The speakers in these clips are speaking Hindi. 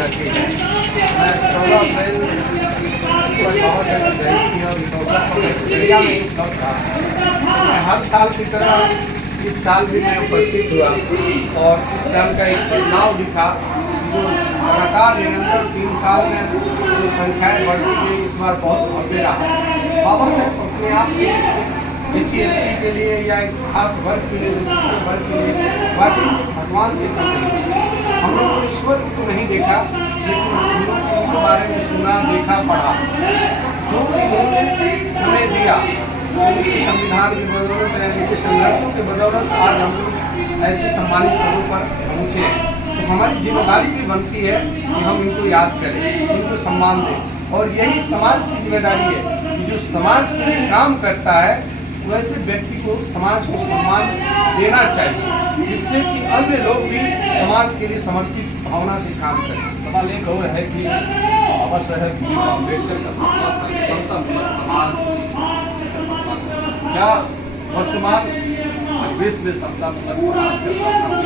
रहती है। मैं 14 अप्रैल को बाबा साहब की जयंती और इस अवसर पर मैं खगड़िया में लौट रहा हूँ। मैं हर साल की तरह इस साल भी मैं उपस्थित हुआ और इस साल का एक बदलाव दिखा जो लगातार निरंतर 3 साल में जो संख्याएँ बढ़ती गई, इस बार बहुत भव्य रहा। बाबा साहब अपने आप में SC/ST के लिए या एक खास वर्ग के लिए, दूसरे वर्ग के लिए वाकई भगवान से कम नहीं। हम लोगों ने ईश्वर को तो नहीं देखा, लेकिन हम लोगों ने उनके बारे में सुना, देखा, पढ़ा। जो इन्होंने हमें दिया, उनके संविधान की बदौलत, उनके संघर्षों की बदौलत आज हम लोग ऐसे सम्मानित पदों पर पहुँचे हैं। तो हमारी जिम्मेदारी भी बनती है कि हम इनको याद करें, इनको सम्मान दें। और यही समाज की जिम्मेदारी है कि जो समाज के लिए काम करता है वैसे व्यक्ति को समाज को सम्मान देना चाहिए, जिससे कि अन्य लोग भी समाज के लिए समर्पित भावना से काम करें। सवाल एक और है कि अवश्य है कि अम्बेडकर का सपना था समतामूलक समाज, क्या वर्तमान परिवेश में समतामूलक समाज का सपना?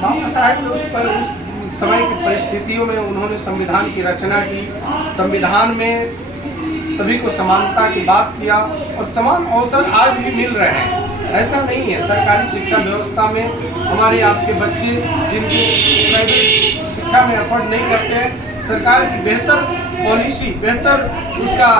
बाबा साहब ने उस समय की परिस्थितियों में उन्होंने संविधान की रचना की, संविधान में सभी को समानता की बात किया और समान अवसर आज भी मिल रहे हैं। ऐसा नहीं है, सरकारी शिक्षा व्यवस्था में हमारे आपके बच्चे जिनके प्राइवेट शिक्षा में एफर्ट नहीं करते हैं, सरकार की बेहतर पॉलिसी, बेहतर उसका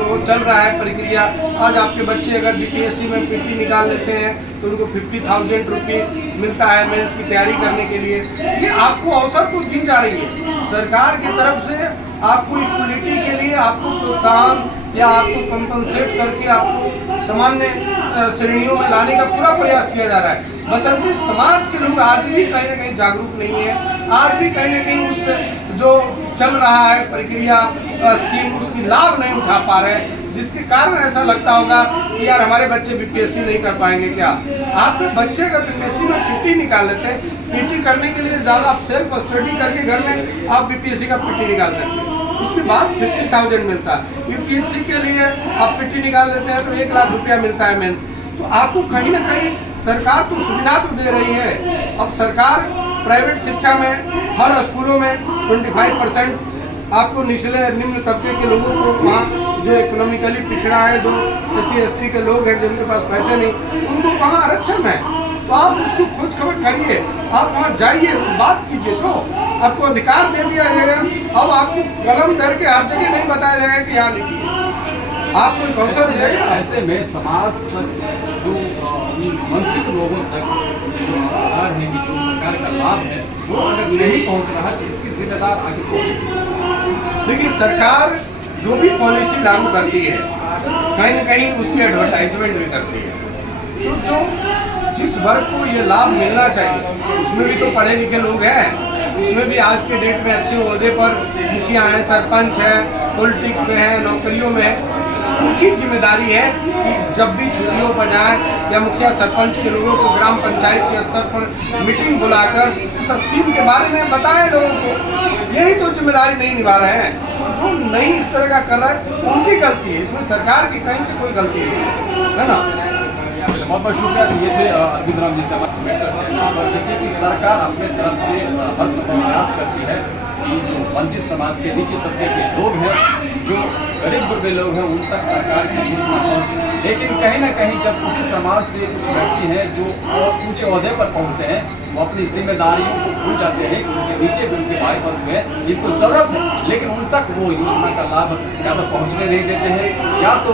वो चल रहा है प्रक्रिया। आज आपके बच्चे अगर BPSC में PT निकाल लेते हैं तो उनको 50,000 रुपये मिलता है मेंस की तैयारी करने के लिए। ये आपको अवसर तो दी जा रही है सरकार की तरफ से, आपको इक्वलिटी के लिए आपको प्रोत्साहन या आपको कंपनसेट करके आपको सामान्य श्रेणियों में लाने का पूरा प्रयास किया जा रहा है। बशर्ते समाज के लोग आज भी कहीं ना कहीं जागरूक नहीं है, आज भी कहीं ना कहीं उस जो चल रहा है प्रक्रिया स्कीम उसकी लाभ नहीं उठा पा रहे हैं, जिसके कारण ऐसा लगता होगा कि यार हमारे बच्चे BPSC नहीं कर पाएंगे। क्या आपके बच्चे अगर BPSC में PT निकाल लेते हैं, PT करने के लिए ज़्यादा आप सेल्फ स्टडी करके घर में आप BPSC का PT निकाल सकते हैं, उसके बाद 50,000 मिलता है। UPSC के लिए आप PT निकाल लेते हैं तो 1 लाख रुपया मिलता है मेंस। तो आपको कहीं ना कहीं सरकार तो सुविधा तो दे रही है। अब सरकार प्राइवेट शिक्षा में हर स्कूलों में 25% आपको निचले निम्न तबके के लोगों को, वहाँ जो इकोनॉमिकली पिछड़ा है, जो SC/ST के लोग हैं जिनके पास पैसे नहीं, उनको वहाँ आरक्षण है। तो आप उसको खोज खबर करिए, आप वहाँ जाइए, बात कीजिए, तो आपको अधिकार दे दिया जाएगा। अब आपको कलम धर के हर जगह नहीं बताया जाएगा कि यहाँ लिखिए, आपको एक अवसर देगा। ऐसे में समाज तक जो वंचित लोगों तक जो आधार है कि जो सरकार का लाभ है वो अगर नहीं पहुँच रहा है तो इसकी जिम्मेदार आगे कौन? देखिए, सरकार जो भी पॉलिसी लागू करती है कहीं ना कहीं उसकी एडवर्टाइजमेंट भी करती है। तो जो जिस वर्ग को ये लाभ मिलना चाहिए उसमें भी तो पढ़े लिखे लोग हैं, उसमें भी आज के डेट में अच्छे ओहदे पर मुखिया हैं, सरपंच हैं, पॉलिटिक्स में हैं, नौकरियों में हैं। उनकी जिम्मेदारी है कि जब भी छुट्टियों पर जाएं या मुखिया सरपंच के लोगों को ग्राम पंचायत के स्तर पर मीटिंग बुलाकर उस स्कीम के बारे में बताएं लोगों को। यही तो जिम्मेदारी नहीं निभा रहे हैं। जो नहीं इस तरह का कर रहा है उनकी गलती है, इसमें सरकार की कहीं से कोई गलती नहीं है ना। बहुत बहुत शुक्रिया। ये थे अरविंद राम जी से अम्बेडकर। देखिए कि सरकार अपने तरफ से हर संभव प्रयास करती है कि जो वंचित समाज के नीचे तबके के लोग हैं, जो गरीब गुरबे लोग हैं, उन तक सरकार की सूचना पहुँचे। लेकिन कहीं ना कहीं जब उसी समाज से कुछ व्यक्ति हैं जो ऊंचे ओहदे पर पहुँचते हैं, वो अपनी जिम्मेदारियों को भूल जाते हैं। उनके नीचे भी उनके भाई बंधु हैं जिनको जरूरत है, लेकिन उन तक वो योजना का लाभ या तो पहुँचने नहीं देते हैं, या तो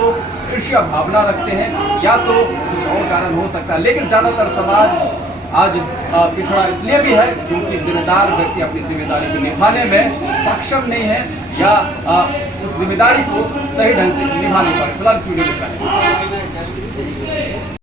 ईर्ष्या भावना रखते हैं, या तो कुछ और कारण हो सकता है। लेकिन ज़्यादातर समाज आज पिछड़ा इसलिए भी है क्योंकि जिम्मेदार व्यक्ति अपनी जिम्मेदारी को निभाने में सक्षम नहीं है, या उस जिम्मेदारी को सही ढंग से निभा नहीं पा रहे। फिलहाल इस वीडियो में